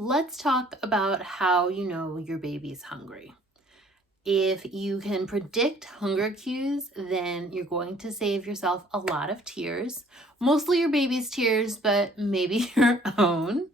Let's talk about how you know your baby's hungry. If you can predict hunger cues, then you're going to save yourself a lot of tears, mostly your baby's tears, but maybe your own.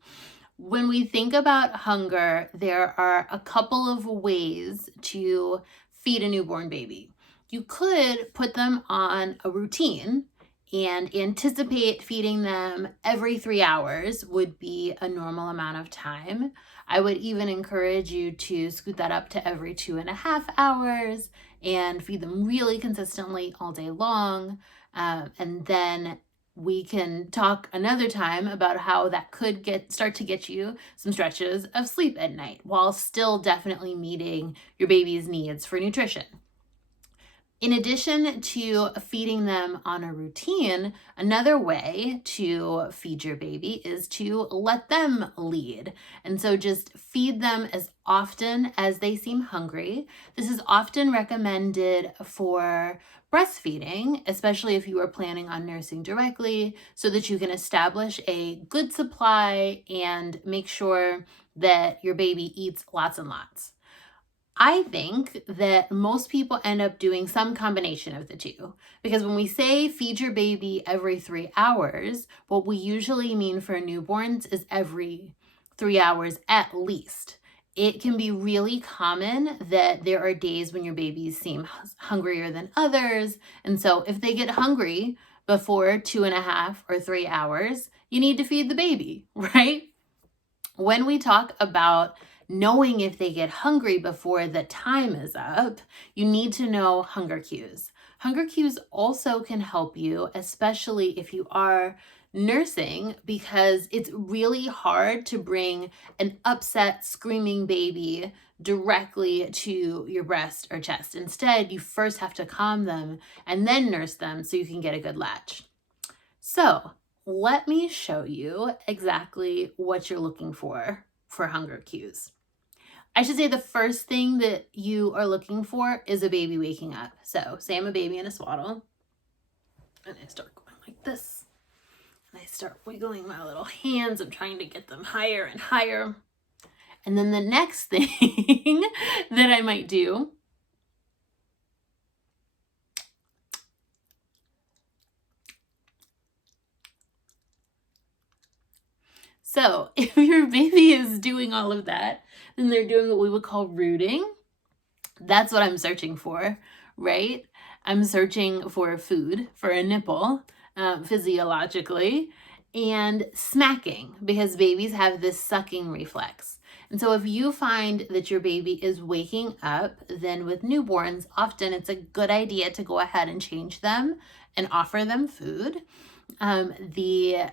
When we think about hunger, there are a couple of ways to feed a newborn baby. You could put them on a routine and anticipate feeding them every 3 hours would be a normal amount of time. I would even encourage you to scoot that up to every 2.5 hours and feed them really consistently all day long. And then we can talk another time about how that could start to get you some stretches of sleep at night while still definitely meeting your baby's needs for nutrition. In addition to feeding them on a routine, another way to feed your baby is to let them lead. And so just feed them as often as they seem hungry. This is often recommended for breastfeeding, especially if you are planning on nursing directly, so that you can establish a good supply and make sure that your baby eats lots and lots. I think that most people end up doing some combination of the two, because when we say feed your baby every 3 hours, what we usually mean for newborns is every 3 hours at least. It can be really common that there are days when your babies seem hungrier than others. And so if they get hungry before 2.5 or 3 hours, you need to feed the baby, right? When we talk about knowing if they get hungry before the time is up, you need to know hunger cues. Hunger cues also can help you, especially if you are nursing, because it's really hard to bring an upset, screaming baby directly to your breast or chest. Instead, you first have to calm them and then nurse them so you can get a good latch. So let me show you exactly what you're looking for hunger cues. I should say the first thing that you are looking for is a baby waking up. So say I'm a baby in a swaddle, and I start going like this, and I start wiggling my little hands. I'm trying to get them higher and higher. And then the next thing that I might do So if your baby is doing all of that, then they're doing what we would call rooting. That's what I'm searching for, right? I'm searching for food, for a nipple, physiologically, and smacking, because babies have this sucking reflex. And so if you find that your baby is waking up, then with newborns, often it's a good idea to go ahead and change them and offer them food. The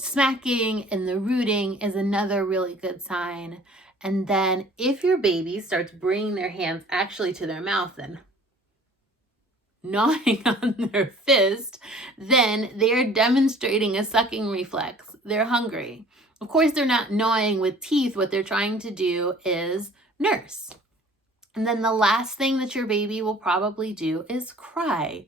smacking and the rooting is another really good sign. And then if your baby starts bringing their hands actually to their mouth and gnawing on their fist, then they're demonstrating a sucking reflex. They're hungry. Of course, they're not gnawing with teeth. What they're trying to do is nurse. And then the last thing that your baby will probably do is cry.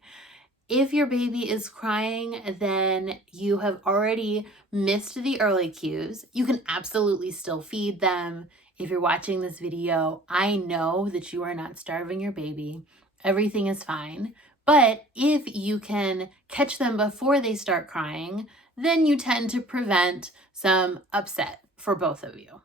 If your baby is crying, then you have already missed the early cues. You can absolutely still feed them. If you're watching this video, I know that you are not starving your baby. Everything is fine. But if you can catch them before they start crying, then you tend to prevent some upset for both of you.